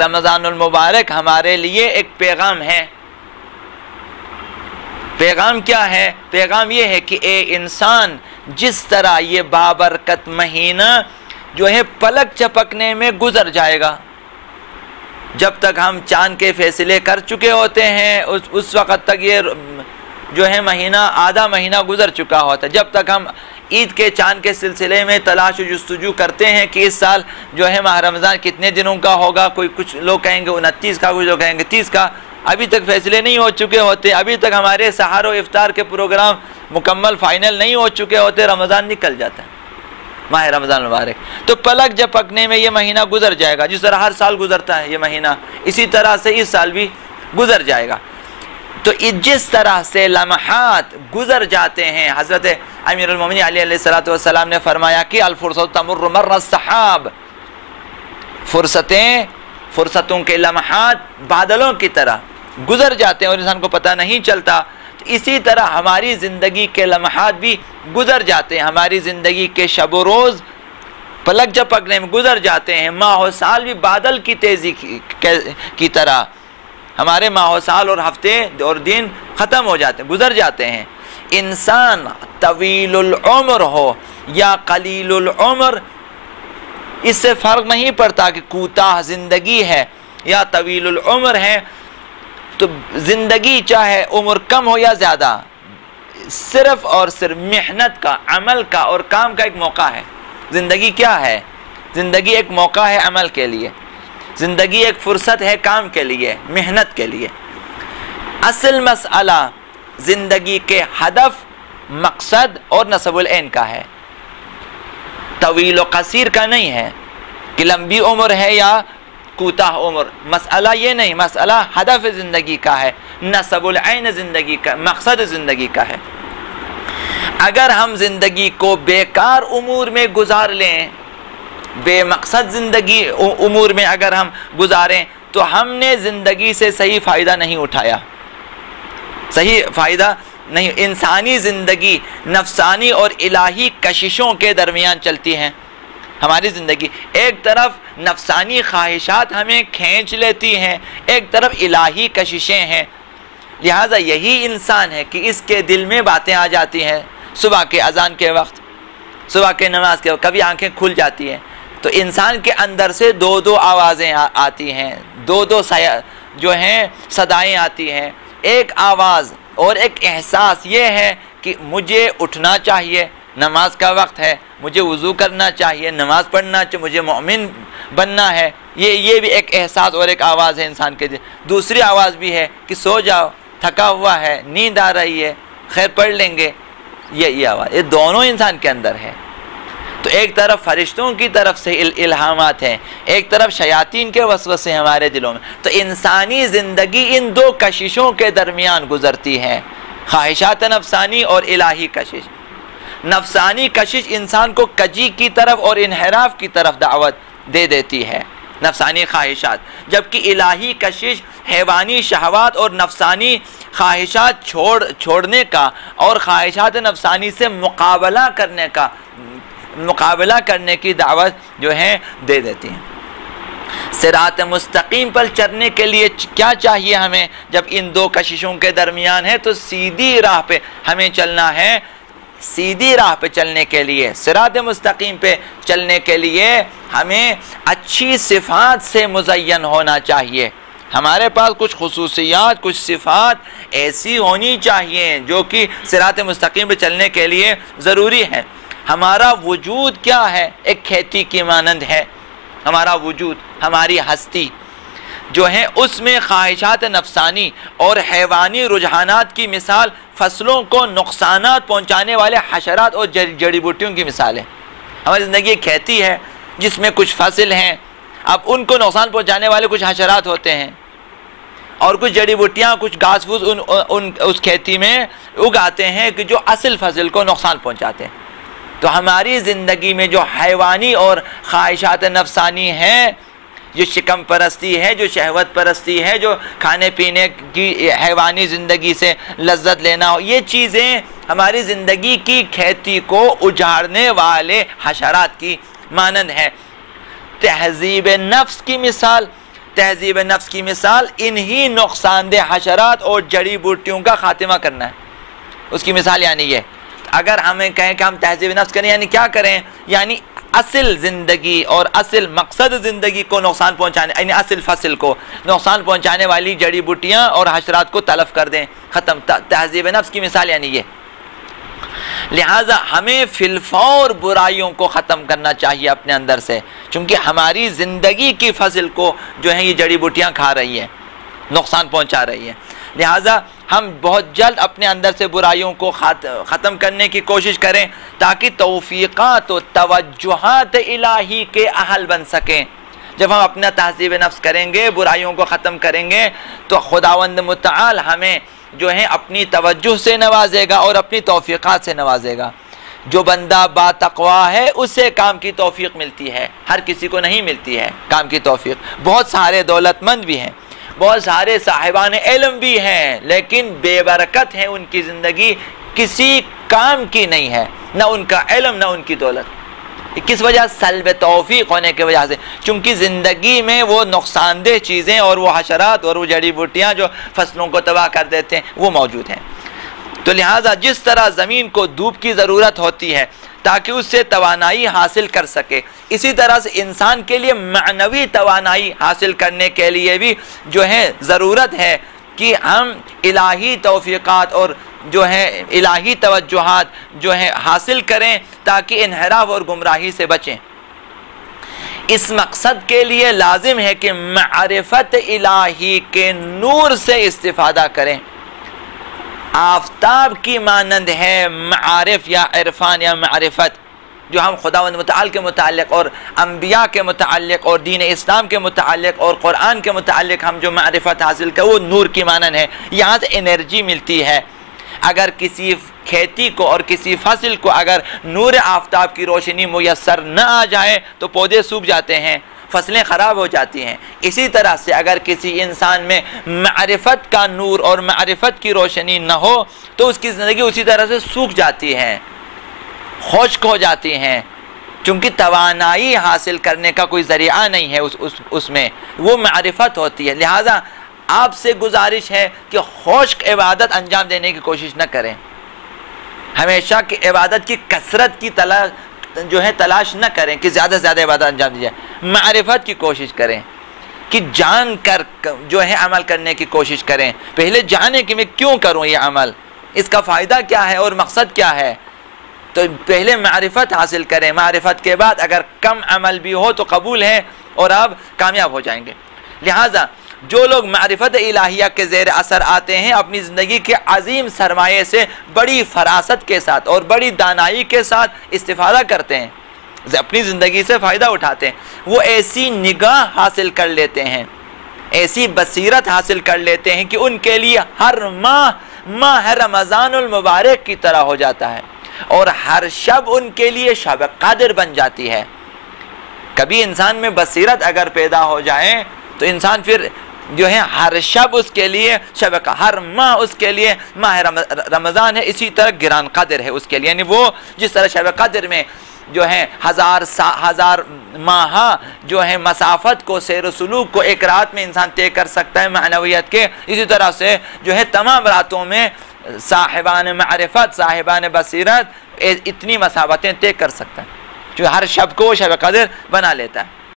रमज़ानुल मुबारक हमारे लिए एक पैगाम है। पैगाम क्या है? पैगाम ये है कि ए इंसान, जिस तरह ये बाबरकत महीना जो है पलक झपकने में गुजर जाएगा, जब तक हम चांद के फैसले कर चुके होते हैं उस वक़्त तक ये जो है महीना, आधा महीना गुजर चुका होता है। जब तक हम ईद के चांद के सिलसिले में तलाश जुस्तजू करते हैं कि इस साल जो है माह रमज़ान कितने दिनों का होगा, कुछ लोग कहेंगे 29 का, कुछ लोग कहेंगे 30 का, अभी तक फैसले नहीं हो चुके होते। अभी तक हमारे सहार व इफ्तार के प्रोग्राम मुकम्मल फाइनल नहीं हो चुके होते, रमज़ान निकल जाता है, माह रमज़ान मुबारक। तो पलक झपकने में ये महीना गुजर जाएगा। जिस तरह हर साल गुजरता है ये महीना, इसी तरह से इस साल भी गुजर जाएगा। तो जिस तरह से लम्हात गुजर जाते हैं, हज़रत अमीरुल मोमिनीन अलैहिस्सलातु वस्सलाम ने फरमाया कि अल-फुरसतु तमुर्रु मर्र सहाब, फुर्सतों के लम्हात बादलों की तरह गुजर जाते हैं और इंसान को पता नहीं चलता। तो इसी तरह हमारी ज़िंदगी के लम्हात भी गुजर जाते हैं, हमारी ज़िंदगी के शब व रोज़ पलक झपकने में गुजर जाते हैं। माह व साल भी बादल की तेज़ी की तरह हमारे माह व साल और हफ्ते और दिन ख़त्म हो जाते हैं, गुजर जाते हैं। इंसान तवीलुल उम्र हो या कलीलुल उम्र, इससे फ़र्क नहीं पड़ता कि कोताह ज़िंदगी है या तवीलुल उम्र है। तो ज़िंदगी चाहे उम्र कम हो या ज़्यादा, सिर्फ़ और सिर्फ मेहनत का, अमल का और काम का एक मौका है। ज़िंदगी क्या है? ज़िंदगी एक मौका है अमल के लिए, ज़िंदगी एक फ़ुर्सत है काम के लिए, मेहनत के लिए। असल मसला ज़िंदगी के हदफ, मकसद और नसबुल ऐन का है, तवील व कसीर का नहीं है कि लंबी उम्र है या कोताह उम्र। मसला ये नहीं, मसला हदफ ज़िंदगी का है, नसबुल ऐन ज़िंदगी का, मकसद ज़िंदगी का है। अगर हम ज़िंदगी को बेकार उमूर में गुजार लें, बेमकसद ज़िंदगी उमूर में अगर हम गुजारें, तो हमने ज़िंदगी से सही फ़ायदा नहीं उठाया, सही फ़ायदा नहीं। इंसानी ज़िंदगी नफसानी और इलाही कशिशों के दरमियान चलती हैं। हमारी ज़िंदगी एक तरफ नफसानी ख्वाहिशात हमें खींच लेती हैं, एक तरफ इलाही कशिशें हैं। लिहाजा यही इंसान है कि इसके दिल में बातें आ जाती हैं सुबह के अज़ान के वक्त, सुबह के नमाज के वक्त, कभी आंखें खुल जाती हैं तो इंसान के अंदर से दो दो आवाज़ें आती हैं, दो दो जो हैं सदाएँ आती हैं। एक आवाज़ और एक एहसास ये है कि मुझे उठना चाहिए, नमाज का वक्त है, मुझे वज़ू करना चाहिए, नमाज पढ़ना चाहिए, मुझे मोमिन बनना है। ये भी एक एहसास और एक आवाज़ है इंसान के दिल। दूसरी आवाज़ भी है कि सो जाओ, थका हुआ है, नींद आ रही है, खैर पढ़ लेंगे। ये आवाज़, ये दोनों इंसान के अंदर है। तो एक तरफ फरिश्तों की तरफ से इल्हामात हैं, एक तरफ शयातीन के वसवसे हमारे दिलों में। तो इंसानी ज़िंदगी इन दो कशिशों के दरमियान गुजरती है, ख्वाहिशात नफसानी और इलाही कशिश। नफसानी कशिश इंसान को कजी की तरफ और इन्हिराफ की तरफ दावत दे देती है, नफसानी ख्वाहिशात, जबकि इलाही कशिश हैवानी शहवात और नफसानी ख्वाहिशात छोड़ने का और ख्वाहिशात नफसानी से मुकाबला करने की दावत जो है दे देती हैं। सिरात मुस्तकीम पर चलने के लिए क्या चाहिए हमें? जब इन दो कशिशों के दरमियान है तो सीधी राह पे हमें चलना है। सीधी राह पे चलने के लिए, सिरात मुस्तकीम पे चलने के लिए हमें अच्छी सिफ़ात से मुज़य्यन होना चाहिए। हमारे पास कुछ खुसूसियात, कुछ सिफ़ात ऐसी होनी चाहिए जो कि सिरात मुस्तकीम पे चलने के लिए ज़रूरी है। हमारा वजूद क्या है? एक खेती की मानंद है हमारा वजूद, हमारी हस्ती जो है उसमें ख्वाहिशात नफसानी और हैवानी रुझानात की मिसाल फसलों को नुकसानात पहुंचाने वाले हशरात और जड़ी बूटियों की मिसाल है। हमारी ज़िंदगी एक खेती है जिसमें कुछ फसल हैं, अब उनको नुकसान पहुंचाने वाले कुछ हशरात होते हैं और कुछ जड़ी बूटियाँ, कुछ घास फूस उस खेती में उगाते हैं कि जो असल फसल को नुकसान पहुँचाते हैं। तो हमारी ज़िंदगी में जो हैवानी और ख्वाहिशात नफसानी हैं, जो शिकम परस्ती है, जो शहवत परस्ती है, जो खाने पीने की हैवानी ज़िंदगी से लज्जत लेना हो, ये चीज़ें हमारी ज़िंदगी की खेती को उजाड़ने वाले हशरात की मानंद है। तहज़ीब नफ्स की मिसाल तहजीब नफ्स की मिसाल इन्हीं नुकसानदेह हशरात और जड़ी बूटियों का खात्मा करना है। उसकी मिसाल यानी ये, अगर हमें कहें कि हम तहजीब नफ्स करें यानी क्या करें, यानी असल ज़िंदगी और असल मकसद ज़िंदगी को नुकसान पहुँचाने, यानी असल फसल को नुकसान पहुँचाने वाली जड़ी बूटियाँ और हशरात को तलफ कर दें, ख़त्म। तहजीब नफ्स की मिसाल यानी ये। लिहाजा हमें फिलफौर बुराइयों को ख़त्म करना चाहिए अपने अंदर से, क्योंकि हमारी ज़िंदगी की फसल को जो है ये जड़ी बूटियाँ खा रही हैं, नुकसान पहुँचा रही हैं। लिहाजा हम बहुत जल्द अपने अंदर से बुराइयों को ख़त्म करने की कोशिश करें ताकि तौफ़ीक़ात और तवज्जुहात इलाही के अहल बन सकें। जब हम अपना तहज़ीब नफ्स करेंगे, बुराइयों को ख़त्म करेंगे, तो खुदावंद मुतआल हमें जो है अपनी तवज्जुह से नवाजेगा और अपनी तौफ़ीक़ात से नवाजेगा। जो बंदा बातक़वा है उसे काम की तौफ़ीक़ मिलती है, हर किसी को नहीं मिलती है काम की तौफ़ीक़। बहुत सारे दौलतमंद भी हैं, बहुत सारे साहिबान इल्म भी हैं, लेकिन बेबरकत है उनकी ज़िंदगी, किसी काम की नहीं है, ना उनका इल्म ना उनकी दौलत। किस वजह? सल्ब तौफीक होने की वजह से, क्योंकि ज़िंदगी में वो नुकसानदेह चीज़ें और वो हशरात और वो जड़ी बूटियाँ जो फसलों को तबाह कर देते हैं वो मौजूद हैं। तो लिहाजा जिस तरह ज़मीन को धूप की ज़रूरत होती है ताकि उससे तवानाई हासिल कर सके, इसी तरह से इंसान के लिए मानवी तवानाई हासिल करने के लिए भी जो है ज़रूरत है कि हम इलाही तौफ़ीक़ात और जो है इलाही तवज्जुहात जो है हासिल करें ताकि इन्हिराफ और गुमराही से बचें। इस मकसद के लिए लाजिम है कि मारिफत इलाही के नूर से इस्तिफ़ादा करें। आफताब की मानंद है मारिफ या इरफान या मारिफत, जो हम खुदावंद मुतआल के मुताल्लिक़ और अंबिया के मुताल्लिक़ और दीन इस्लाम के मुताल्लिक़ और कुरान के मुताल्लिक़ हम जो मारिफत हासिल कर, वो नूर की मानंद है। यहाँ से एनर्जी मिलती है। अगर किसी खेती को और किसी फसल को अगर नूर आफताब की रोशनी मुयस्सर न आ जाए तो पौधे सूख जाते हैं, फसलें ख़राब हो जाती हैं। इसी तरह से अगर किसी इंसान में मारिफत का नूर और मारिफत की रोशनी न हो तो उसकी ज़िंदगी उसी तरह से सूख जाती है, खुश्क हो जाती हैं, क्योंकि तवानाई हासिल करने का कोई ज़रिया नहीं है उसमें, वो मारिफत होती है। लिहाजा आपसे गुजारिश है कि खुश्क इबादत अंजाम देने की कोशिश न करें, हमेशा की इबादत की कसरत की तलाश न करें कि ज़्यादा से ज़्यादा इबादत अंजाम दी जाए। मारिफत की कोशिश करें कि जान कर जो है अमल करने की कोशिश करें। पहले जाने कि मैं क्यों करूं ये अमल, इसका फ़ायदा क्या है और मकसद क्या है, तो पहले मारिफत हासिल करें। मारिफत के बाद अगर कम अमल भी हो तो कबूल है और आप कामयाब हो जाएंगे। लिहाजा जो लोग मारिफत इलाहिया के ज़ेर असर आते हैं, अपनी ज़िंदगी के अजीम सरमाए से बड़ी फरासत के साथ और बड़ी दानाई के साथ इस्तिफ़ादा करते हैं, अपनी ज़िंदगी से फ़ायदा उठाते हैं, वो ऐसी निगाह हासिल कर लेते हैं, ऐसी बसीरत हासिल कर लेते हैं कि उनके लिए हर माह रमज़ानुल मुबारक की तरह हो जाता है और हर शब उनके लिए शब क़द्र बन जाती है। कभी इंसान में बसीरत अगर पैदा हो जाए तो इंसान फिर जो है हर शब उसके लिए शब का, हर माह उसके लिए माह रमज़ान है, इसी तरह गिरान क़द्र है उसके लिए। यानी वो जिस तरह शब क़द्र में जो है हज़ार माह जो है मसाफत को, सैर सलूक को एक रात में इंसान तय कर सकता है मानवियत के, इसी तरह से जो है तमाम रातों में साहिबान मारिफत, साहिबान बसीरत इतनी मसावतें तय कर सकता है जो हर शब को शब क़द्र बना लेता है।